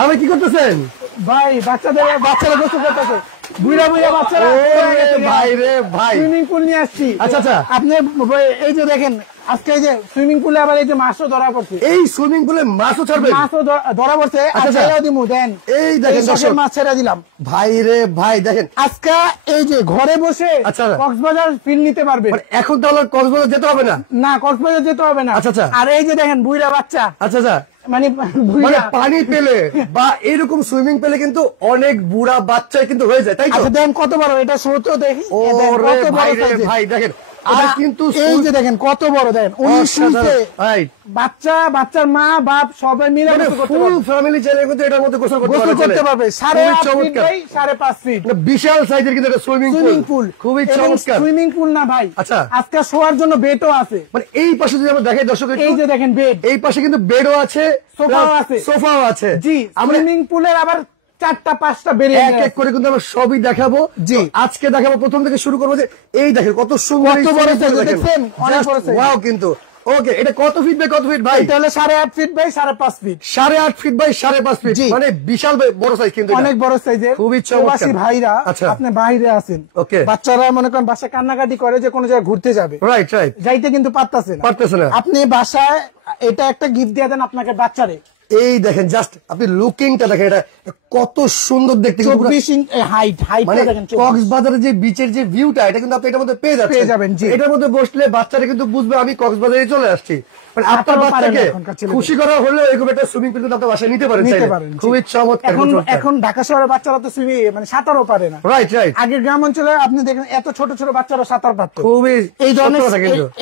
আপনি কি করতেছেন ভাই? বাচ্চারা গোসল করতেছে, বুড়া বাচ্চারা। ভাই রে ভাই, সুইমিং পুল নিয়ে আসছি। আচ্ছা আচ্ছা, আপনি এই যে দেখেন, আজকে এই যে সুইমিং পুলে আবার এই যে মাছও ধরা পড়ছে। এই সুইমিং পুলে মাছও ছাড়বে? মাছও ধরা পড়ছে। আচ্ছা দিমু দেন, এই দেখেন মাছ ছেড়ে দিলাম। ভাই রে ভাই, দেখেন আজকে এই যে ঘরে বসে আচ্ছা কক্সবাজার ফিল নিতে পারবে। এখন তাহলে কক্সবাজার যেতে হবে না? না, কক্সবাজার যেতে হবে না। আচ্ছা আচ্ছা, আর এই যে দেখেন বুড়া বাচ্চা, আচ্ছা আচ্ছা, মানে পানি পেলে বা এরকম সুইমিং পেলে কিন্তু অনেক বুড়া বাচ্চাই কিন্তু হয়ে যায়, তাই তো? আচ্ছা দেখেন কত বড় এটা, ছোট দেখি। ভাই দেখেন, আর কিন্তু এই যে দেখেন কত বড়, দেখেন বাচ্চার মা বাপ সবাই মিলে ফুল ফ্যামিলি চাইলে কিন্তু এটার মধ্যে গোসল করতে পারবে। 5.5 ফিট বিশাল সাইজের কিন্তু এটা সুইমিং পুল, খুবই চমৎকার। সুইমিং পুল না ভাই, আচ্ছা আজকে শোয়ার জন্য বেডও আছে। মানে এই পাশে যদি আমরা দেখাই দর্শক, এই যে দেখেন বেড, এই পাশে কিন্তু বেডও আছে, সোফাও আছে। জি, সুইমিং পুলের আবার 4টা-5টা বেরিয়ে এক এক করে কিন্তু আমরা সবই দেখাবো। জি, আজকে দেখাবো, প্রথম থেকে শুরু করবো যে এই দেখেন কত সুন্দর, কত বড় সাইজ দেখছেন, অনেক বড় সাইজ। ওয়াও, কিন্তু ওকে, এটা কত ফিট বাই কত ফিট ভাই? এটা হলো 8.5 feet by 5.5 feet. 8.5 feet by 5.5 feet, মানে বিশাল বড় সাইজ, কিন্তু অনেক বড় সাইজের। খুবই চমৎকার। ভাইরা আপনি বাইরে আছেন, ওকে, বাচ্চারা মনে করেন বাসায় কান্নাকাটি করে যে কোনো জায়গায় ঘুরতে যাবে, রাইট, যাইতে কিন্তু পারতেছে না। আপনি বাসায় এটা একটা গিফট দিয়ে দেন আপনাকে বাচ্চারে। এই দেখেন জাস্ট আপনি লুকিংটা দেখেন, এটা কত সুন্দর দেখতে, 24 হাইট, মানে কক্সবাজারের যে বিচের যে ভিউটা, এটা কিন্তু আপনি এটার মধ্যে পেয়ে যাবেন। এটার মধ্যে বসলে বাচ্চারা কিন্তু বুঝবে আমি কক্সবাজারে চলে আসছি। মানে আপনার বাচ্চাকে খুশি করা হলে এরকম একটা সুইমিং পুল কিন্তু আপনার বাসায় নিতে পারেন। খুবই চমৎকার। এখন ঢাকা শহরের বাচ্চারা তো সুইমিং মানে সাঁতারও পারে না, রাইট। আগে গ্রাম অঞ্চলে আপনি দেখেন এত ছোট ছোট বাচ্চারা সাঁতার পারত। খুবই এই ধরনের,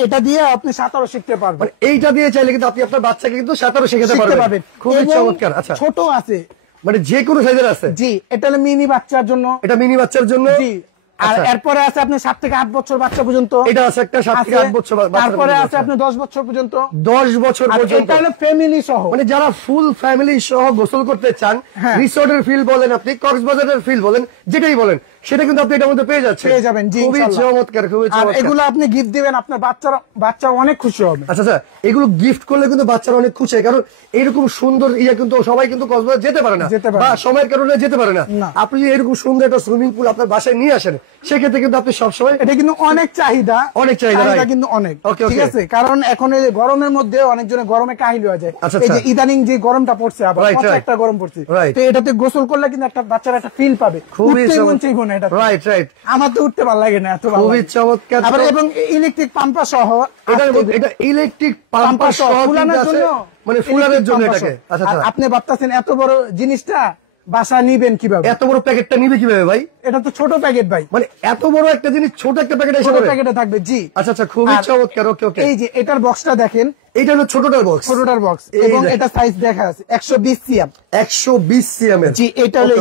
এটা দিয়ে আপনি সাঁতারও শিখতে পারবেন। এইটা দিয়ে চাইলে কিন্তু আপনি আপনার বাচ্চাকে কিন্তু সাঁতারও শেখাতে পারবেন। খুবই চমৎকার। আচ্ছা, ছোট আছে, মানে যে কোনো সাইজের আছে? জি, এটা হলো মিনি বাচ্চার জন্য। এটা মিনি বাচ্চার জন্য, জি। আর এরপরে আছে আপনি 7 থেকে 8 বছর বাচ্চা পর্যন্ত। এটা আছে একটা 7 থেকে 8 বছর। তারপরে আছে আপনি 10 বছর পর্যন্ত। 10 বছর পর্যন্ত। এটা হলো ফ্যামিলি সহ, মানে যারা ফুল ফ্যামিলি সহ গোসল করতে চান, রিসোর্টের ফিল বলেন, আপনি কক্সবাজারের ফিল বলেন, যেটাই বলেন, সেটা কিন্তু আপনি এটার মধ্যে পেয়ে যাবেন। খুবই চমৎকার, খুবই চমৎকার। এগুলো আপনি গিফট দিবেন, আপনার বাচ্চা অনেক খুশি হবে। আচ্ছা আচ্ছা, এগুলো গিফট করলে কিন্তু বাচ্চারা অনেক খুশি হয়, কারণ এরকম সুন্দর কিন্তু সবাই কিন্তু কক্সবাজার যেতে পারে না, বা সময়ের কারণে যেতে পারে না। আপনি যদি এরকম সুন্দর একটা সুইমিং পুল আপনার বাসায় নিয়ে আসেন, সেক্ষেত্রে কিন্তু আপনি সবসময়, এটা কিন্তু অনেক চাহিদা কিন্তু অনেক, ঠিক আছে। কারণ এখন এই গরমের মধ্যে অনেকজনের গরমে কাহিল হয়ে যায়। এই যে ইদানিং যে গরমটা পড়ছে, আবার একটা গরম পড়ছে, তো এটাতে গোসল করলে কিন্তু একটা বাচ্চারা একটা ফিল পাবে। খুবই রাইট। আমার তো উঠতে ভালো লাগে না, এত ভালো। খুবই চমৎকার। আবার এবং ইলেকট্রিক পাম্পার সহ, এটা ইলেকট্রিক পাম্পার সহ ফুলানোর জন্য, মানে ফুলানোর জন্য এটাকে। আচ্ছা, আপনি ভাবতেছেন এত বড় জিনিসটা বাসা নিবেন কিভাবে? এত বড় প্যাকেটটা নিবে কিভাবে ভাই? এটা তো ছোট প্যাকেট ভাই, মানে এত বড় একটা জিনিস ছোট একটা প্যাকেট এসে প্যাকেটে থাকবে। জি, আচ্ছা আচ্ছা, খুবই চমৎকার। ওকে, এই যে এটার বক্সটা দেখেন, এটা হলো ছোটটার বক্স, এবং এটা সাইজ দেখা আছে 120 সিএম। 120 সিএম এর। জি, এটা হলো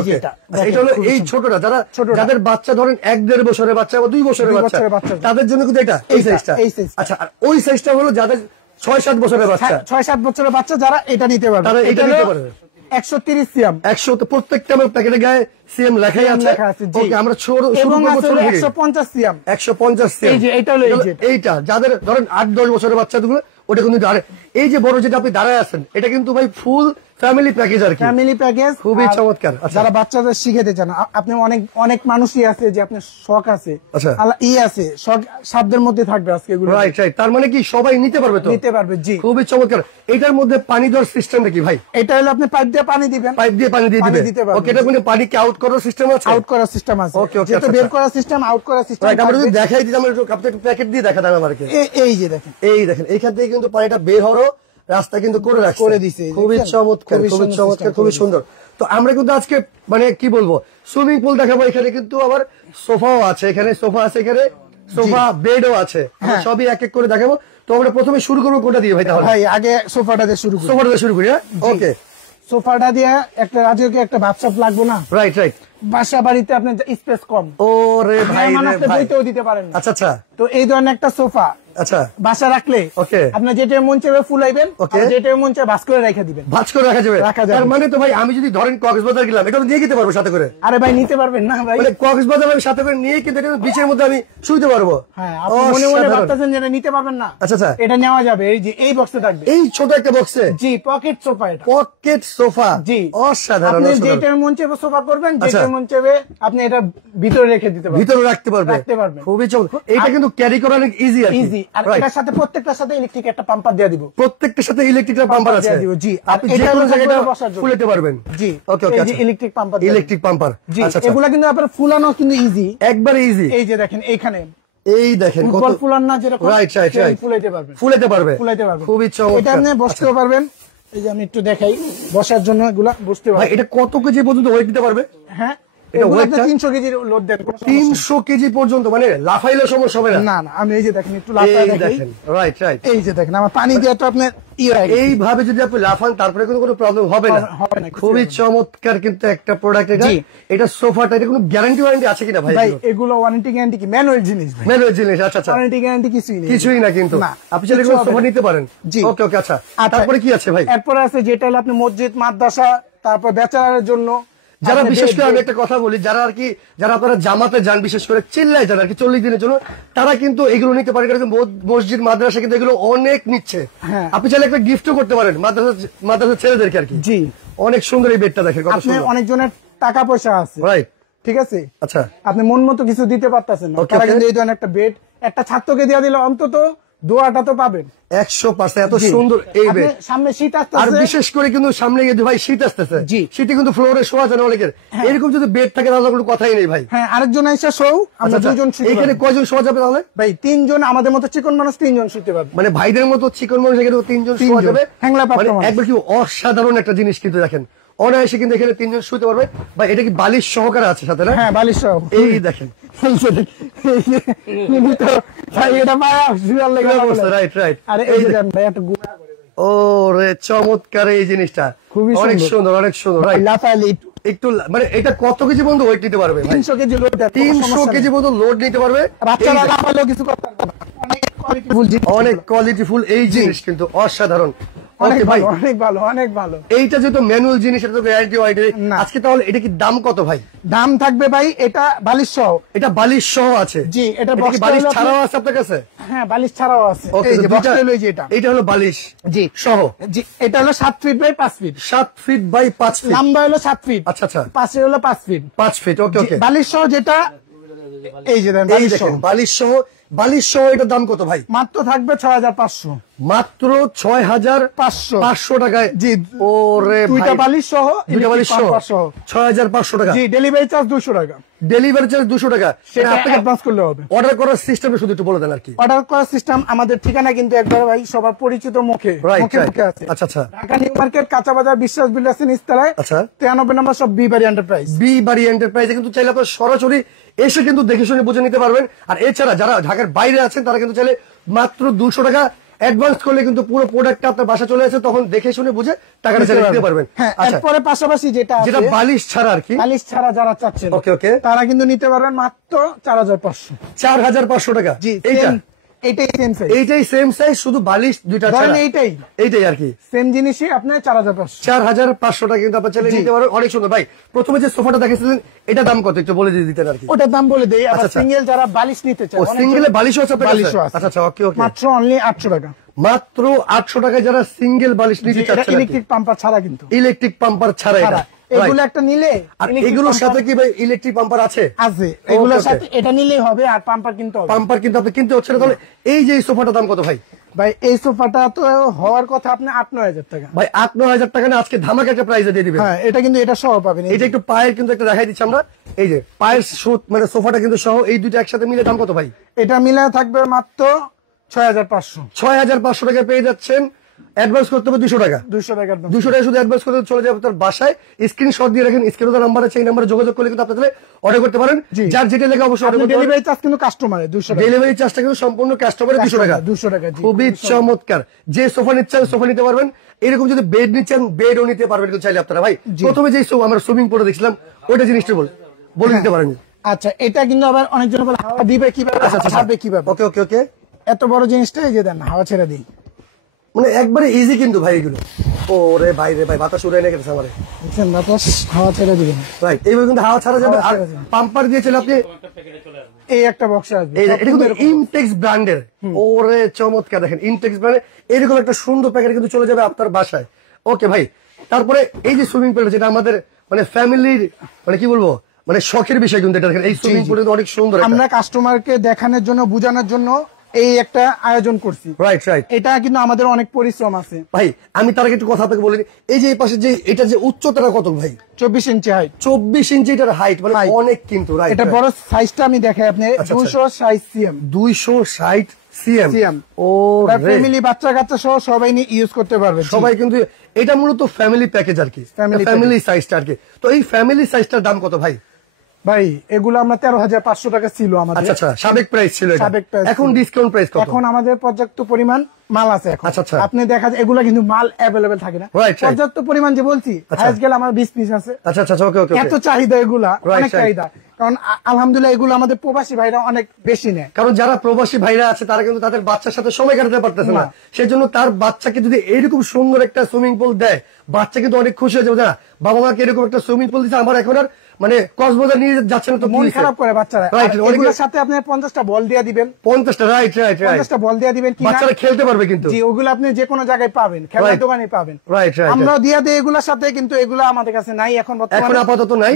এটা হলো এই ছোটটা, যাদের বাচ্চা ধরেন 1-1.5 বছরের বাচ্চা বা 2 বছরের বাচ্চা, তাদের জন্য কিন্তু এটা এই সাইজটা। আচ্ছা, আর ওই সাইজটা হলো যাদের 6-7 বছরের বাচ্চা, 6-7 বছরের বাচ্চা যারা এটা নিতে পারবে, তারা এটা নিতে পারবে। 130 সিএম। 100 তো প্রত্যেকটা প্যাকেটে গায়ে সিএম লেখাই আছে। ওকে, আমরা শুরু করব 150 সিএম। 150 সিএম। এই যে এটা হলো এইটা যাদের ধরেন 8-10 বছরের বাচ্চাগুলো, ওটা কিন্তু এই যে বড় যেটা আপনি দাঁড়ায় আছেন, এটা কিন্তু ভাই ফুল ফ্যামিলি প্যাকেজ আর কি। ফ্যামিলি প্যাকেজ, খুবই চমৎকার। যারা বাচ্চাদের শিখাতে চান, আপনি অনেক মানুষই আছে যে আপনার শখ আছে, আছে শখ সাধ্যের মধ্যে থাকবে আজকে এগুলো, রাইট। তার মানে কি সবাই নিতে পারবে? তো নিতে পারবে। জি, খুবই চমৎকার। এটার মধ্যে পানি দেওয়ার সিস্টেমটা কি ভাই? এটা হলো আপনি পাইপ দিয়ে পানি দিবেন, পাইপ দিয়ে পানি দিয়ে দিবেন। ওকে, এটা মানে পানি কি আউট করার সিস্টেম আছে? আউট করার সিস্টেম আছে। ওকে, যেটা বের করার সিস্টেম, আউট করার সিস্টেম। আমরা যদি দেখাই দিই, আমরা একটু প্যাকেট দিয়ে দেখাতাম আমাদেরকে। এই যে দেখেন, এইখান থেকে কিন্তু পানিটা বের হওয়ার রাস্তা কিন্তু করে দিছে। খুবই চমৎকার, খুবই চমৎকার, খুবই সুন্দর। তো আমরা কিন্তু আজকে মানে কি বলবো, সুইমিং পুল দেখাবো, এখানে কিন্তু আবার সোফাও আছে, এখানে সোফা আছে, এখানে সোফা বেডও আছে, সবই এক এক করে দেখাবো। তো আমরা প্রথমে শুরু করবো কোনটা দিয়ে ভাই? তাহলে ভাই আগে সোফাটা দিয়ে শুরু করি। ওকে, সোফাটা দিয়ে একটা রাজুকে একটা ভাবসাব লাগবো না? রাইট। বাসা বাড়িতে আপনার স্পেস কম, ও রে ভাই, বইতেও দিতে পারেন। আচ্ছা আচ্ছা, তো এই ধরনের একটা সোফা আচ্ছা বাসা রাখলে ওকে আপনার যেটা মন চাইবে ফুলাইবেন, যেটা মন চাইবে ভাঁজ করে রেখে দিবেন। ভাঁজ করে রাখা যাবে। তার মানে তো ভাই আমি যদি ধরেন কক্সবাজার গেলাম, এটা তো নিয়ে যেতে পারবো সাথে করে? আরে ভাই নিতে পারবেন না ভাই, মানে কক্সবাজার আমি সাথে করে নিয়ে কিন্তু এটা বিচের মধ্যে আমি শুইতে পারবো। হ্যাঁ, আপনি মনে মনে ভাবতেছেন যেটা নিতে পারবেন না। আচ্ছা আচ্ছা, এটা নেওয়া যাবে। এই যে এই বক্সে থাকবে, এই ছোট একটা বক্সে। জি, পকেট সোফা। এটা পকেট সোফা। জি, অসাধারণ। আপনি যেটা মন চাইবে সোফা করবেন, যেটা মন চাইবে আপনি এটা ভিতরে রেখে দিতে পারবেন, ভিতরে রাখতে পারবেন। খুবই চমৎকার। এটা কিন্তু ক্যারি করা অনেক ইজি আর ইজি। আর এটার সাথে প্রত্যেকটার সাথে ইলেকট্রিক একটা পাম্পার দিয়ে দিব। প্রত্যেকটার সাথে ইলেকট্রিক পাম্পার আছে। জি, আপনি যে কোনো জায়গায় ফুলাতে পারবেন। জি, ওকে ওকে। এই যে ইলেকট্রিক পাম্পার, ইলেকট্রিক পাম্পার। জি, এগুলা কিন্তু আপনার ফুলানো কিন্তু ইজি, একবারে ইজি। এই যে দেখেন এইখানে, এই দেখেন কত ফুলান না যেরকম, রাইট রাইট রাইট, ফুলাইতে পারবেন, ফুলাতে পারবে, ফুলাইতে পারবেন। খুবই চমৎকার। এটা আপনি বসতেও পারবেন। এই যে আমি একটু দেখাই বসার জন্য, এগুলা বসতে পারবেন। এটা কত কেজি পর্যন্ত ওয়েট দিতে পারবে? হ্যাঁ, এটা ওয়েটটা 300 কেজি লোড দেন। 300 কেজি পর্যন্ত, মানে লাফাইলে সমস্যা হবে না? না না, আমি এই যে দেখেন একটু লাফাই দেখাই। রাইট রাইট, এই যে দেখেন আমার পানি দিয়ে তো আপনি এইভাবে যদি আপনি লাফান তারপরে কোনো প্রবলেম হবে না। খুবই চমৎকার কিন্তু একটা প্রোডাক্ট এটা। এটা সোফাটা, এটা কোনো গ্যারান্টি ওয়ারেন্টি আছে কিনা ভাই? ভাই এগুলো ওয়ারেন্টি গ্যারান্টি কি ম্যানুয়াল জিনিস ভাই? ম্যানুয়াল জিনিস। আচ্ছা আচ্ছা, ওয়ারেন্টি গ্যারান্টি কিছুই না কিন্তু আপনি চাইলে কোনো সোফা নিতে পারেন। ওকে ওকে। আচ্ছা, তারপরে কি আছে ভাই? এরপরে আছে যেটা হলো আপনি মসজিদ, মাদ্রাসা, তারপর ব্যাচেলারের জন্য, যারা বিশেষ করে আমি একটা কথা বলি, যারা আর কি, যারা আপনারা জামাতে যান, বিশেষ করে চিল্লায় যান আর কি 40 দিনের জন্য, তারা কিন্তু এগুলো নিতে পারে। কারণ মসজিদ, মাদ্রাসা কিন্তু এগুলো অনেক নিচ্ছে। আপনি চাইলে একটা গিফটও করতে পারেন মাদ্রাসা ছেলেদেরকে আর কি। জি, অনেক সুন্দর এই বেডটা দেখেন। আপনি অনেকজনের টাকা পয়সা আছে, রাইট, ঠিক আছে, আচ্ছা, আপনি মন মতো কিছু দিতে পারতেছেন না, তারা কিন্তু এই ধরনের একটা বেড একটা ছাত্রকে দিয়ে দিলে অন্তত দোয়াটা তো পাবেন 100%। এত সুন্দর এই বেড। সামনে শীত আসতেছে, আর বিশেষ করে কিন্তু সামনে গিয়ে ভাই শীত আসতেছে। শীতে কিন্তু ফ্লোরে শোয়া যায় না অনেকের। এরকম যদি বেড থাকে তাহলে কোনো কথাই নেই ভাই। হ্যাঁ, আরেকজন এসে শোও, আমরা দুজন। এখানে কয়জন শোয়া যাবে তাহলে? ভাই 3 জন, আমাদের মতো চিকন মানুষ 3 জন শুতে পারবে। মানে ভাইদের মতো চিকন মানুষ এখানে 3 জন শোয়া যাবে। একবার কি অসাধারণ একটা জিনিস কিন্তু দেখেন, অনায়াসে কিন্তু এখানে 3 জন শুতে পারবে। ভাই এটা কি বালিশ সহকারে আছে সাথে না? হ্যাঁ, বালিশ সহ। এই দেখেন, রাইট রাইট। ও রে, চমৎকার এই জিনিসটা, অনেক সুন্দর অনেক সুন্দর। একটু মানে এটা কত কেজি পর্যন্ত ওয়েট নিতে পারবে? 300 কেজি লোড। 300 কেজি পর্যন্ত লোড নিতে পারবে। বাচ্চারা লাফালেও কিছু করতে পারবে না। অনেক কোয়ালিটিফুল এই জিনিস কিন্তু অসাধারণ। অনেক ভালো, অনেক ভালো, অনেক ভালো। এইটা যেহেতু ম্যানুয়াল জিনিস, এটা তো গ্যারান্টি ওয়ারেন্টি। আজকে তাহলে এটা কি দাম কত ভাই? দাম থাকবে ভাই, এটা বালিশ সহ। এটা বালিশ সহ আছে? জি, এটা বালিশ ছাড়াও আছে আপনার কাছে? হ্যাঁ, বালিশ ছাড়াও আছে। এই যে বক্সটা হলো যেটা, এটা হলো বালিশ জি সহ। জি, এটা হলো 7 feet by 5 feet. 7 feet by 5 feet, লম্বা হলো 7 ফিট। আচ্ছা আচ্ছা, পাশে হলো 5 ফিট। 5 ফিট, ওকে ওকে। বালিশ সহ যেটা, এই যে দেখেন বালিশ সহ। বালিশ সহ এটার দাম কত ভাই? মাত্র থাকবে 6500। মাত্র 6500 টাকায়। জি, ওরে ভাই, দুইটা বালিশ সহ, দুইটা বালিশ সহ 6500 টাকা। জি, ডেলিভারি চার্জ 200 টাকা। ডেলিভারি চার্জ 200 টাকা। সেটা আপনাকে অ্যাডভান্স করলে হবে। অর্ডার করার সিস্টেমে শুধু একটু বলে দেন আর কি। অর্ডার করার সিস্টেম, আমাদের ঠিকানা কিন্তু একবার ভাই সবার পরিচিত মুখে মুখে আছে। আচ্ছা আচ্ছা, ঢাকা নিউ মার্কেট, কাঁচা বাজার, বিশ্বাস বিল্ডার্স নিচতলায়। আচ্ছা, 93 নম্বর সব বি বাড়ি এন্টারপ্রাইজ। বি বাড়ি এন্টারপ্রাইজে কিন্তু চাইলে আপনারা সরাসরি এসে কিন্তু দেখে শুনে বুঝে নিতে পারবেন। আর এছাড়া যারা ঢাকার বাইরে আছেন তারা কিন্তু চাইলে মাত্র 200 টাকা অ্যাডভান্স করলে কিন্তু পুরো প্রোডাক্টটা আপনার বাসা চলে আসে, তখন দেখে শুনে বুঝে টাকাটা চাইলে দিতে পারবেন। এরপরে পাশাপাশি যেটা বালিশ ছাড়া আর কি, বালিশ ছাড়া যারা চাচ্ছেন, ওকে ওকে, তারা কিন্তু নিতে পারবেন মাত্র 4500। 4500 টাকা। জি, এইটাই সেম সাইজ, এইটাই সেম সাইজ, শুধু বালিশ দুইটা ছাড়া। এইটাই আর কি সেম জিনিসই আপনার 4500 টাকা কিন্তু আপনার চাইলে নিতে পারবেন। অনেক সুন্দর। ভাই প্রথমে যে সোফাটা দেখেছিলেন এটা দাম কত একটু বলে দিতেন আর কি? ওটার দাম বলে দেই। আবার সিঙ্গেল যারা বালিশ নিতে চায়, সিঙ্গেলে বালিশও আছে আপনার কাছে? আচ্ছা আচ্ছা, ওকে ওকে। মাত্র অনলি 800 টাকা। মাত্র 800 টাকায় যারা সিঙ্গেল বালিশ নিতে চাচ্ছেন, ইলেকট্রিক পাম্পার ছাড়া কিন্তু, ইলেকট্রিক পাম্পার ছাড়া এটা। এগুলো একটা নিলে, আর এগুলোর সাথে কি ভাই ইলেকট্রিক পাম্পার আছে? আছে, এগুলোর সাথে এটা নিলেই হবে। আর পাম্পার কিনতে হবে। পাম্পার কিন্তু আপনি কিনতে হচ্ছে না। তাহলে এই যে সোফাটার দাম কত ভাই? ভাই এই সোফাটা তো হওয়ার কথা আপনি 8-9000 টাকা। ভাই 8-9000 টাকা না, আজকে ধামাকা একটা প্রাইসে দিয়ে দিবেন। হ্যাঁ, এটা কিন্তু এটা সহ পাবেন। এটা একটু পায়ের কিন্তু একটা দেখাই দিচ্ছি আমরা। এই যে পায়ের মানে সোফাটা কিন্তু সহ, এই দুইটা একসাথে মিলে দাম কত ভাই? এটা মিলে থাকবে মাত্র 6500। 6500 টাকা পেয়ে যাচ্ছেন। অ্যাডভান্স করতে হবে 200 টাকা। 200 টাকা শুধু অ্যাডভান্স করতে চলে যাবে তার বাসায়। স্ক্রিনশট দিয়ে রাখেন, স্ক্রিনে তার নাম্বার আছে, এই নাম্বারে যোগাযোগ করলে কিন্তু আপনারা অর্ডার করতে পারেন। যার যেটা লেগে অবশ্যই অর্ডার করতে পারেন। ডেলিভারি চার্জ কিন্তু কাস্টমারের 200 টাকা। ডেলিভারি চার্জটা কিন্তু সম্পূর্ণ কাস্টমারের 200 টাকা। 200 টাকা। খুবই চমৎকার। যে সোফা নিচ্ছেন সোফা নিতে পারবেন। এরকম যদি বেড নিচ্ছেন বেডও নিতে পারবেন কিন্তু চাইলে আপনারা। ভাই প্রথমে যে আমরা সুইমিং পুলে দেখছিলাম ওইটা জিনিসটা বলে দিতে পারেন। আচ্ছা, এটা কিন্তু আবার অনেকজন বলে হাওয়া দিবে কিভাবে, ছাড়বে কিভাবে? ওকে ওকে ওকে। এত বড় জিনিসটা এই যে দেন হাওয়া ছেড়ে দিই, মানে একবারে ইজি কিন্তু ভাই এগুলো। ওরে ভাই রে ভাই, বাতাস উড়ে এনে গেছে আমারে, বুঝছেন? বাতাস হাওয়া ছেড়ে দিবেন, রাইট। এইভাবে কিন্তু হাওয়া ছাড়া যাবে। আর পাম্পার দিয়েছিল আপনি, এই একটা বক্সে আসবে, এটা কিন্তু ইনটেক্স ব্র্যান্ডের। ওরে চমৎকার, দেখেন ইনটেক্স ব্র্যান্ডের এরকম একটা সুন্দর প্যাকেট কিন্তু চলে যাবে আপনার বাসায়। ওকে ভাই, তারপরে এই যে সুইমিং পুল, যেটা আমাদের মানে ফ্যামিলির মানে কি বলবো, মানে শখের বিষয় কিন্তু এটা। দেখেন এই সুইমিং পুল অনেক সুন্দর, আমরা কাস্টমারকে দেখানোর জন্য, বোঝানোর জন্য এই একটা আয়োজন করছি। Right right. এটা কিন্তু আমাদের অনেক পরিশ্রম আছে ভাই। আমি তার আগে একটু কথা আপনাকে বলি, এই যে এই পাশে যে এটা যে উচ্চতাটা কত ভাই? 24 ইঞ্চি হাইট। 24 ইঞ্চি এটার হাইট, মানে অনেক কিন্তু। রাইট। এটা বড় সাইজটা আমি দেখাই আপনি, 260 সিএম। 260 সিএম। ও ফ্যামিলি, বাচ্চা কাচ্চা সহ সবাই নিয়ে ইউজ করতে পারবে সবাই কিন্তু। এটা মূলত ফ্যামিলি প্যাকেজ আর কি, ফ্যামিলি সাইজটা আর কি। তো এই ফ্যামিলি সাইজটার দাম কত ভাই? ভাই এগুলো আমরা 13,500 টাকা ছিল আমাদের। আচ্ছা আচ্ছা, সাবেক প্রাইস ছিল এটা। সাবেক প্রাইস। এখন ডিসকাউন্ট প্রাইস কত? এখন আমাদের পর্যাপ্ত পরিমাণ মাল আছে এখন। আচ্ছা আচ্ছা। আপনি দেখা যায় এগুলা কিন্তু মাল অ্যাভেলেবেল থাকে না, পর্যাপ্ত পরিমাণ যে বলছি, হাইস্ট গেল আমার 20 পিস আছে। আচ্ছা আচ্ছা, ওকে ওকে। এত চাহিদা এগুলা, অনেক চাহিদা। কারণ আলহামদুলিল্লাহ এগুলো আমাদের প্রবাসী ভাইরা অনেক বেশি নেয়। কারণ যারা প্রবাসী ভাইরা আছে তারা কিন্তু তাদের বাচ্চার সাথে সময় কাটাতে পারতেছে না, সেজন্য তার বাচ্চাকে যদি এরকম সুন্দর একটা সুইমিং পুল দেয়, বাচ্চা কিন্তু অনেক খুশি হয়ে যাবে। না বাবা মাকে এরকম একটা সুইমিং পুল দিচ্ছে, আমার এখন আর মানে কক্সবাজার নিয়ে যাচ্ছে না, তো মন খারাপ করে বাচ্চারা। এগুলোর সাথে আপনি 50টা বল দিয়ে দিবেন। 50টা, রাইট রাইট রাইট। 50টা বল দিয়ে দিবেন, বাচ্চারা খেলতে পারবে কিন্তু। জি, ওগুলো আপনি যে কোনো জায়গায় পাবেন, খেলার দোকানে পাবেন। Right right. আমরা দিয়ে দেই এগুলোর সাথে, কিন্তু এগুলো আমাদের কাছে নাই এখন বর্তমানে। এখন আপাতত নাই।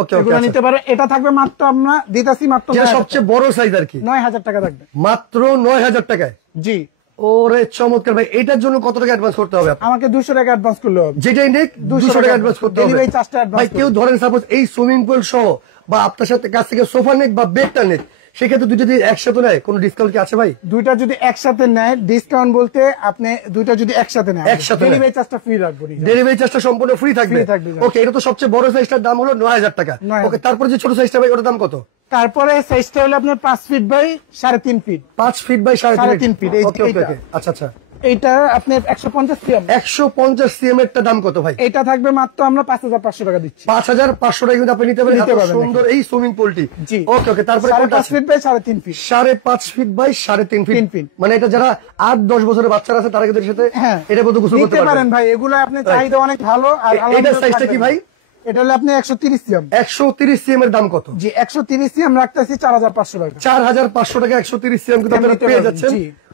ওকে ওকে, এগুলো নিতে পারে। এটা থাকবে মাত্র, আমরা দিতাছি মাত্র, যেটা সবচেয়ে বড় সাইজ আর কি, 9,000 টাকা থাকবে। মাত্র 9,000 টাকায়। জি। ওরে চমৎকার ভাই। এটার জন্য কত টাকা অ্যাডভান্স করতে হবে? আমাকে 200 টাকা অ্যাডভান্স করলে হবে। যেটাই নেক 200 টাকা অ্যাডভান্স করতে হবে। ডেলিভারি চার্জটা অ্যাডভান্স। ভাই কেউ ধরেন সাপোজ এই সুইমিং পুল সহ বা আপনার সাথে কাছ থেকে সোফা নেক বা বেডটা নেক, সেক্ষেত্রে দুইটা যদি একসাথে নেয় কোনো ডিসকাউন্ট কি আছে ভাই? দুইটা যদি একসাথে নেয়, ডিসকাউন্ট বলতে আপনি দুইটা যদি একসাথে নেয়, ডেলিভারি চার্জটা ফ্রি রাখবো। ডেলিভারি চার্জটা সম্পূর্ণ ফ্রি থাকবে। ওকে, এটা তো সবচেয়ে বড় সাইজটার দাম হলো 9,000 টাকা। ওকে, তারপর যে ছোট সাইজটা ভাই, ওটার দাম কত? তারপরে সাইজটা হলো আপনার 5 feet by 3.5 feet. 5 feet by 3.5 feet. Okay okay, আচ্ছা আচ্ছা। এইটা আপনার 150 সিএম। 150 সিএম এর দাম কত ভাই? এটা থাকবে মাত্র আমরা 5,500 টাকা দিচ্ছি। 5,500 টাকা কিন্তু আপনি নিতে পারবেন সুন্দর এই সুইমিং পুলটি। জি। ওকে ওকে, তারপরে 5.5 feet by 3.5 feet. 5.5 feet by 3.5 feet. মানে এটা যারা 8-10 বছরের বাচ্চারা আছে তারা কিন্তু এর সাথে এটা বলতে গোসল করতে পারেন ভাই। এগুলো আপনি চাহিদা অনেক ভালো। আর এটা সাইজটা কি ভাই? এটা হলো আপনি 130 সিএম। 130 সিএম এর দাম কত? জি, 130 সিএম রাখতেছি 4,500 টাকা। 4,500 টাকা 130 সিএম কিন্তু আপনারা পেয়ে যাচ্ছেন।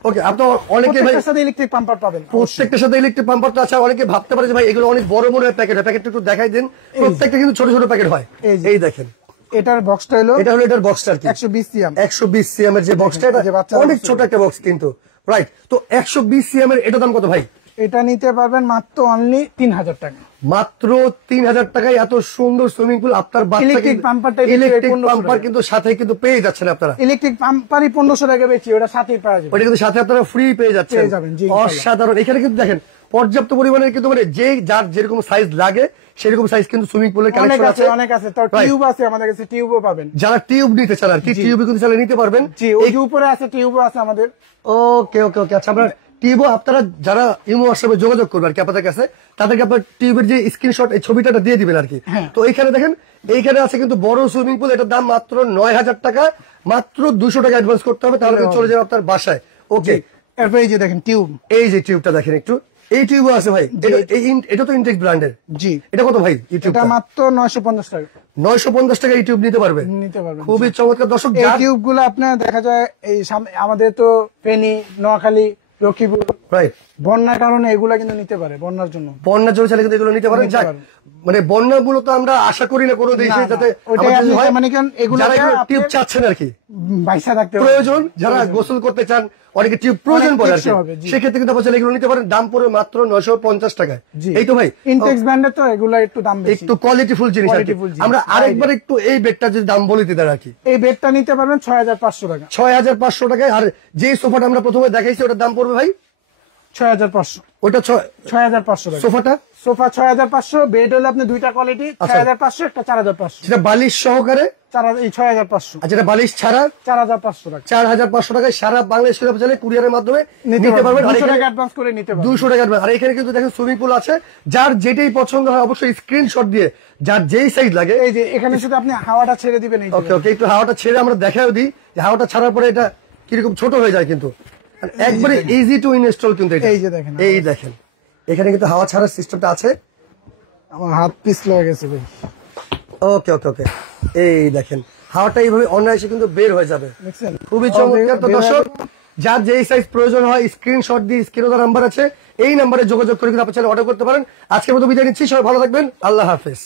ওকে, আপনি অনেকে ভাই প্রত্যেকটার সাথে ইলেকট্রিক পাম্পার পাবেন। প্রত্যেকটার সাথে ইলেকট্রিক পাম্পারটা আছে। অনেকে ভাবতে পারে যে ভাই এগুলো অনেক বড় বড় প্যাকেট হয়, প্যাকেটটা একটু দেখাই দেন। প্রত্যেকটা কিন্তু ছোট ছোট প্যাকেট হয়। এই দেখেন, এটার বক্সটা হলো, এটা হলো এটার বক্সটা আর কি 120 সিএম। 120 সিএম এর যে বক্সটা, এটা অনেক ছোট একটা বক্স কিন্তু। রাইট। তো 120 সিএম এর এটা দাম কত ভাই? এটা নিতে পারবেন মাত্র অনলি 3,000 টাকা। মাত্র 3,000 টাকায় এত সুন্দর সুইমিং পুল আপনার বাচ্চাকে। ইলেকট্রিক পাম্পার কিন্তু সাথে কিন্তু পেয়ে যাচ্ছেন আপনারা। ইলেকট্রিক পাম্পারই 1500 টাকা বেচি, ওটা সাথেই পাওয়া যাবে। ওটা কিন্তু সাথে আপনারা ফ্রি পেয়ে যাচ্ছেন। অসাধারণ। এখানে কিন্তু দেখেন পর্যাপ্ত পরিমাণের কিন্তু মানে যে যার যেরকম সাইজ লাগে সেরকম সাইজ কিন্তু সুইমিং পুলের কালেকশন আছে। অনেক আছে। তার টিউব আছে আমাদের কাছে, টিউবও পাবেন। যারা টিউব নিতে চান আর কি, টিউব কিন্তু চাইলে নিতে পারবেন। জি, ওই যে উপরে আছে টিউবও আছে আমাদের। ওকে ওকে ওকে, আচ্ছা। আমরা টিউবও আপনারা যারা ইমো হোয়াটসঅ্যাপে যোগাযোগ করবেন আর কি আপনাদের কাছে, তাদেরকে আপনার টিউবের যে স্ক্রিনশট এই ছবিটা দিয়ে দিবেন আর কি। তো এইখানে দেখেন, এইখানে আছে কিন্তু বড় সুইমিং পুল। এটার দাম মাত্র 9,000 টাকা। মাত্র 200 টাকা অ্যাডভান্স করতে হবে, তাহলে চলে যাবে আপনার বাসায়। ওকে, এরপর এই যে দেখেন টিউব, এই যে টিউবটা দেখেন একটু, এই টিউবও আছে ভাই। এটা তো ইনটেক্স ব্র্যান্ডের। জি। এটা কত ভাই? এটা মাত্র 950 টাকা। 950 টাকা এই টিউব নিতে পারবেন। খুবই চমৎকার। দর্শক, এই টিউব গুলো আপনার দেখা যায় এই আমাদের তো ফেনী, নোয়াখালী, লক্ষ্মীপুর, রাইট, বন্যার কারণে এগুলা কিন্তু নিতে পারে। বন্যার জন্য, বন্যার জন্য চাইলে কিন্তু এগুলো নিতে পারেন। মানে বন্যা মূলত আমরা আশা করি না কোনো দেশে যাতে মানে এগুলো টিউব চাচ্ছেন আর কি, বাইসা থাকতে প্রয়োজন, যারা গোসল করতে চান অনেকে টিউব প্রয়োজন পড়ে আর কি, সেক্ষেত্রে কিন্তু আপনারা এগুলো নিতে পারেন। দাম পড়বে মাত্র 950 টাকা। এই তো ভাই ইনটেক্স ব্র্যান্ডের, তো এগুলো একটু দাম বেশি, একটু কোয়ালিটিফুল জিনিস। আমরা আরেকবার একটু এই বেডটা যদি দাম বলে দিতে রাখি, এই বেডটা নিতে পারবেন 6,500 টাকা। 6,500 টাকায়। আর যে সোফাটা আমরা প্রথমে দেখাইছি ওটার দাম পড়বে ভাই 6,500। ওটা 6,500 টাকা। সোফা 6,500। বেড হলে আপনি দুইটা কোয়ালিটি, 6,500, একটা 4,500। সেটা বালিশ সহকারে 6,500। আর যেটা বালিশ ছাড়া 4,500 টাকা। 4,500 টাকায় সারা বাংলাদেশ কুরিয়ারের মাধ্যমে নিতে পারবেন। 200 টাকা অ্যাডভান্স করে নিতে পারবেন। 200 টাকা। আর এখানে কিন্তু দেখেন সুইমিং পুল আছে, যার যেটাই পছন্দ হয় অবশ্যই স্ক্রিনশট দিয়ে যার যেই সাইজ লাগে। এই যে এখানে শুধু আপনি হাওয়াটা ছেড়ে দিবেন। ওকে ওকে, একটু হাওয়াটা ছেড়ে আমরা দেখাও দিই যে হাওয়াটা ছাড়ার পরে এটা কিরকম ছোট হয়ে যায় কিন্তু। একবারে ইজি টু ইনস্টল কিন্তু এটা। এই যে দেখেন, এই দেখেন এখানে কিন্তু হাওয়া ছাড়ার সিস্টেমটা আছে। আমার হাত পিছলে গেছে ভাই। ওকে ওকে ওকে, এই দেখেন হাওয়াটা এইভাবে অনায়াসে কিন্তু বের হয়ে যাবে, খুবই চমৎকার। তো দর্শক, যার যেই সাইজ প্রয়োজন হয় স্ক্রিনশট দিয়ে স্ক্রিনে নাম্বার আছে, এই নাম্বারে যোগাযোগ করে কিন্তু আপনার অর্ডার করতে পারেন। আজকের মতো বিদায় নিচ্ছি, সবাই ভালো থাকবেন, আল্লাহ হাফেজ।